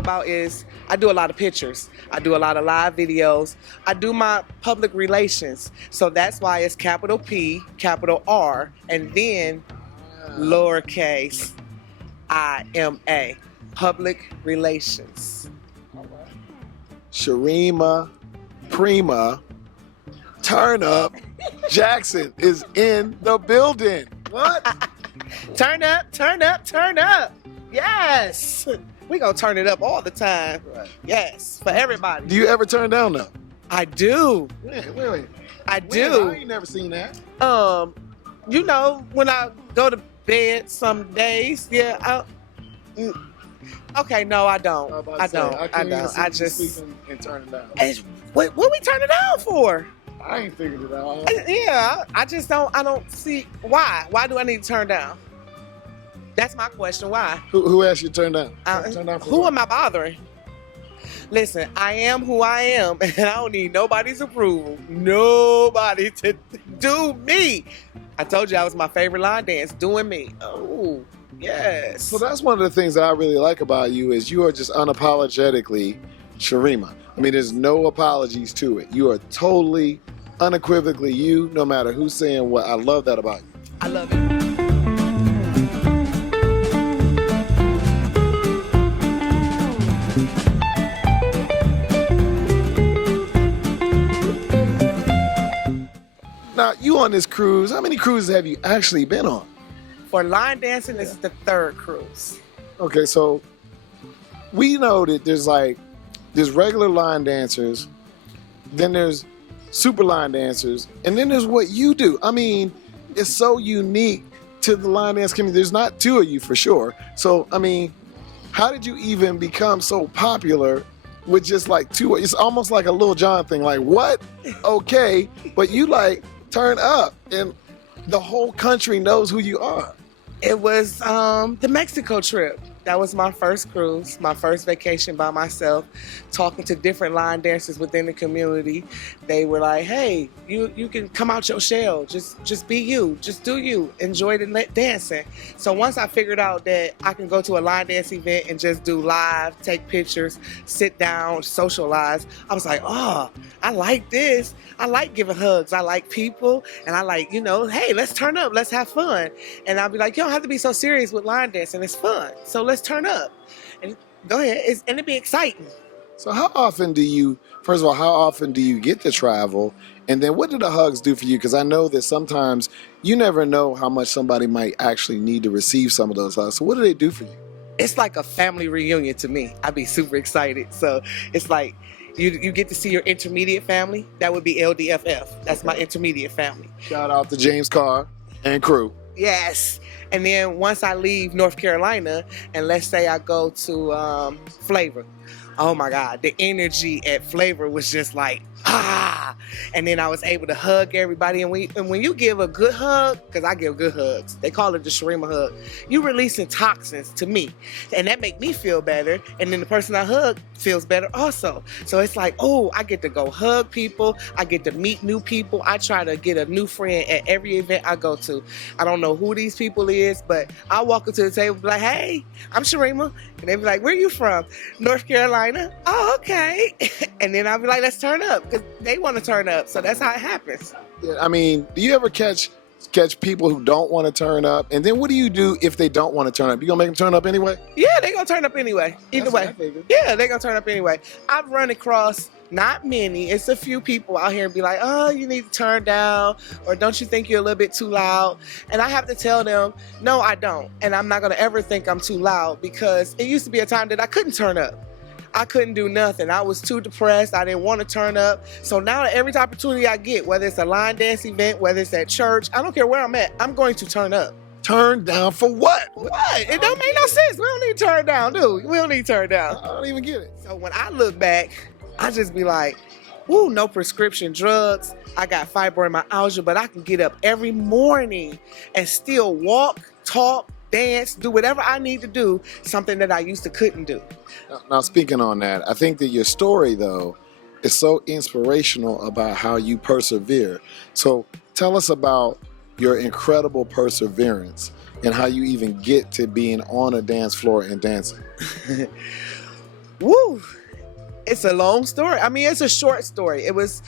about is I do a lot of pictures. I do a lot of live videos. I do my public relations. So that's why it's capital P, capital R, and then lowercase IMA, public relations. Sharima, PRima, Turn Up, Jackson is in the building. What? Turn up, turn up, turn up. Yes. We gonna turn it up all the time. Right. Yes, for everybody. Do you ever turn down though? I do. Wait. I do. I ain't never seen that. You know, when I go to bed some days, yeah. Okay, no, I don't. I don't. I just sleep and turn it down. What we turn it down for? I ain't figured it out. Yeah, I just don't. I don't see why. Why do I need to turn down? That's my question. Why? Who asked you to turn down? Turn down for who what? am I bothering? Listen, I am who I am, and I don't need nobody's approval. Nobody to do me. I told you I was my favorite line dance, doing me. Oh, yes. So that's one of the things that I really like about you is you are just unapologetically Sharima. I mean, there's no apologies to it. You are totally, unequivocally you, no matter who's saying what. I love that about you. I love it. Now, you on this cruise, how many cruises have you actually been on? For line dancing, this is the third cruise. Okay, so we know that there's regular line dancers, then there's super line dancers, and then there's what you do. I mean, it's so unique to the line dance community. There's not two of you for sure. So, I mean, how did you even become so popular with just like two? It's almost like a Lil Jon thing. Like, what? Okay, but you like turn up and the whole country knows who you are. It was the Mexico trip. That was my first cruise, my first vacation by myself, talking to different line dancers within the community. They were like, hey, you can come out your shell. Just be you. Just do you. Enjoy the dancing. So once I figured out that I can go to a line dance event and just do live, take pictures, sit down, socialize, I was like, oh, I like this. I like giving hugs. I like people. And I like, hey, let's turn up. Let's have fun. And I'll be like, you don't have to be so serious with line dancing. It's fun. So let's turn up and go ahead. And it be exciting. So how often do you get to travel? And then what do the hugs do for you? Because I know that sometimes you never know how much somebody might actually need to receive some of those hugs. So what do they do for you? It's like a family reunion to me. I'd be super excited. So it's like you get to see your intermediate family. That would be LDFF. That's my intermediate family. Shout out to James Carr and crew. Yes. And then once I leave North Carolina, and let's say I go to Flavor, oh my God, the energy at Flavor was just like, and then I was able to hug everybody. And when you give a good hug, because I give good hugs, they call it the Sharima hug, you releasing toxins to me. And that make me feel better. And then the person I hug feels better also. So it's like, oh, I get to go hug people. I get to meet new people. I try to get a new friend at every event I go to. I don't know who these people is, but I walk up to the table and be like, hey, I'm Sharima. And they be like, where you from? North Carolina. Oh, okay. And then I'll be like, let's turn up. Because they want to turn up. So that's how it happens. Yeah, I mean, do you ever catch people who don't want to turn up? And then what do you do if they don't want to turn up? You gonna make them turn up anyway? Yeah, they gonna turn up anyway. Either way. Yeah, they gonna turn up anyway. I've run across not many. It's a few people out here and be like, oh, you need to turn down, or don't you think you're a little bit too loud? And I have to tell them, no, I don't. And I'm not gonna ever think I'm too loud, because it used to be a time that I couldn't turn up. I couldn't do nothing. I was too depressed. I didn't want to turn up. So now every opportunity I get, whether it's a line dance event, whether it's at church, I don't care where I'm at, I'm going to turn up. Turn down for what? What? It don't make no sense. We don't need to turn down, do we? We don't need to turn down. I don't even get it. So when I look back, I just be like, ooh, no prescription drugs. I got fibromyalgia, but I can get up every morning and still walk, talk, dance, do whatever I need to do, something that I used to couldn't do. Now, speaking on that, I think that your story, though, is so inspirational about how you persevere. So tell us about your incredible perseverance and how you even get to being on a dance floor and dancing. Woo! It's a long story. I mean, it's a short story. It was,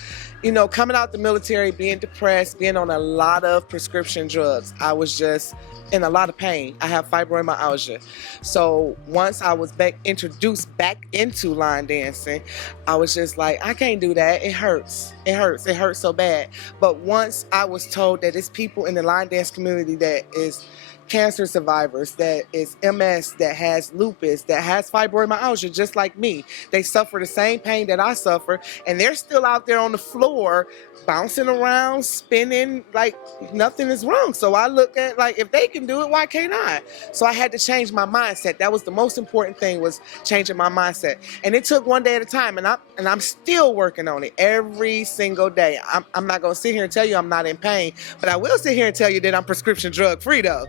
coming out the military, being depressed, being on a lot of prescription drugs. I was just in a lot of pain. I have fibromyalgia. So once I was introduced back into line dancing, I was just like, I can't do that. It hurts. It hurts. It hurts so bad. But once I was told that it's people in the line dance community that is cancer survivors, that is MS, that has lupus, that has fibromyalgia, just like me. They suffer the same pain that I suffer, and they're still out there on the floor bouncing around, spinning like nothing is wrong. So I look at, like, if they can do it, why can't I? So I had to change my mindset. That was the most important thing, was changing my mindset. And it took one day at a time, and I'm still working on it every single day. I'm not going to sit here and tell you I'm not in pain, but I will sit here and tell you that I'm prescription drug free though.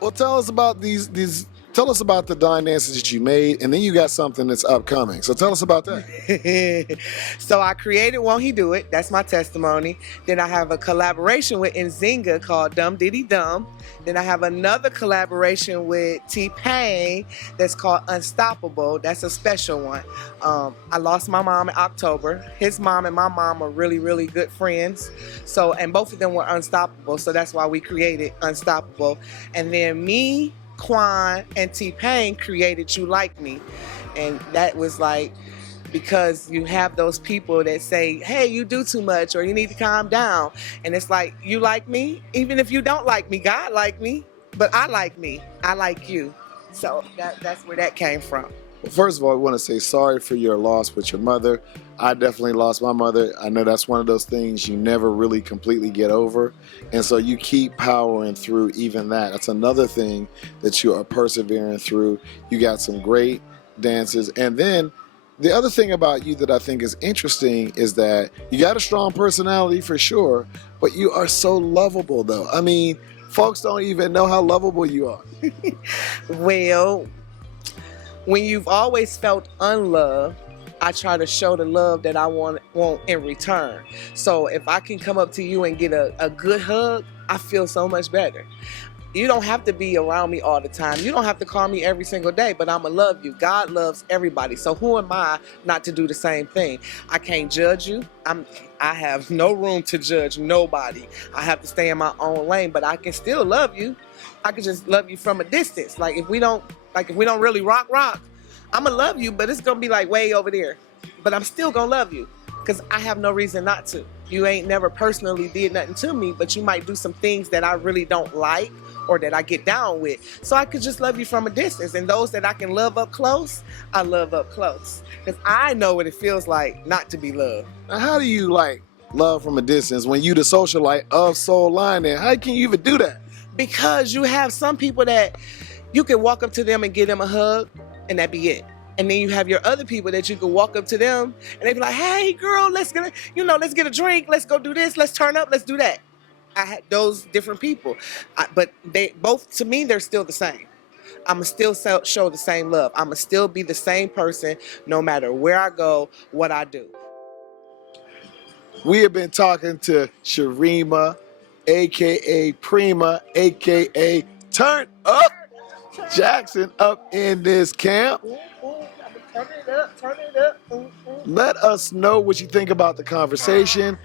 Well, tell us about tell us about the line dances that you made, and then you got something that's upcoming. So tell us about that. So I created Won't He Do It? That's my testimony. Then I have a collaboration with Nzinga called Dum Diddy Dum. Then I have another collaboration with T-Pain that's called Unstoppable. That's a special one. I lost my mom in October. His mom and my mom are really, really good friends. And both of them were unstoppable. So that's why we created Unstoppable. And then me, Quan, and T-Pain created You Like Me. And that was like, because you have those people that say, hey, you do too much, or you need to calm down. And it's like, you like me? Even if you don't like me, God like me. But I like me. I like you. So that's where that came from. Well, first of all, I want to say sorry for your loss with your mother. I definitely lost my mother. I know that's one of those things you never really completely get over. And so you keep powering through even that. That's another thing that you are persevering through. You got some great dances. And then the other thing about you that I think is interesting is that you got a strong personality for sure, but you are so lovable though. I mean, folks don't even know how lovable you are. Well, when you've always felt unloved, I try to show the love that I want in return. So if I can come up to you and get a good hug, I feel so much better. You don't have to be around me all the time. You don't have to call me every single day, but I'ma love you. God loves everybody. So who am I not to do the same thing? I can't judge you. I have no room to judge nobody. I have to stay in my own lane, but I can still love you. I can just love you from a distance. Like if we don't really rock, I'ma love you, but it's gonna be like way over there. But I'm still gonna love you, because I have no reason not to. You ain't never personally did nothing to me, but you might do some things that I really don't like or that I get down with. So I could just love you from a distance. And those that I can love up close, I love up close. Because I know what it feels like not to be loved. Now, how do you love from a distance when you the socialite of Soul Line? And how can you even do that? Because you have some people that you can walk up to them and give them a hug, and that be it. And then you have your other people that you can walk up to them and they be like, hey girl, let's get a drink, let's go do this, let's turn up, let's do that. I had those different people, but they both, to me, they're still the same. I'ma still show the same love. I'ma still be the same person no matter where I go, what I do. We have been talking to Sharima, aka PRima, aka Turn Up Jackson, up in this camp. Turn it up. Let us know what you think about the conversation.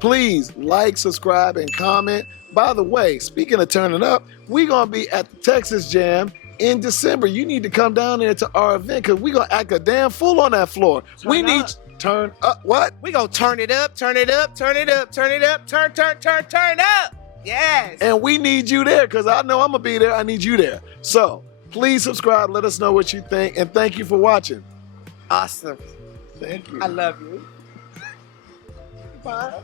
Please like, subscribe, and comment. By the way, speaking of turning up, we're going to be at the Texas Jam in December. You need to come down there to our event, because we're going to act a damn fool on that floor. Turn up. What? We're going to turn it up. Turn it up. Yes. And we need you there, because I know I'm going to be there. I need you there. So please subscribe. Let us know what you think. And thank you for watching. Awesome. Thank you. I love you. Bye.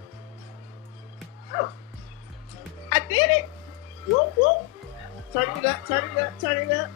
I did it. Whoop, whoop. Turn it up.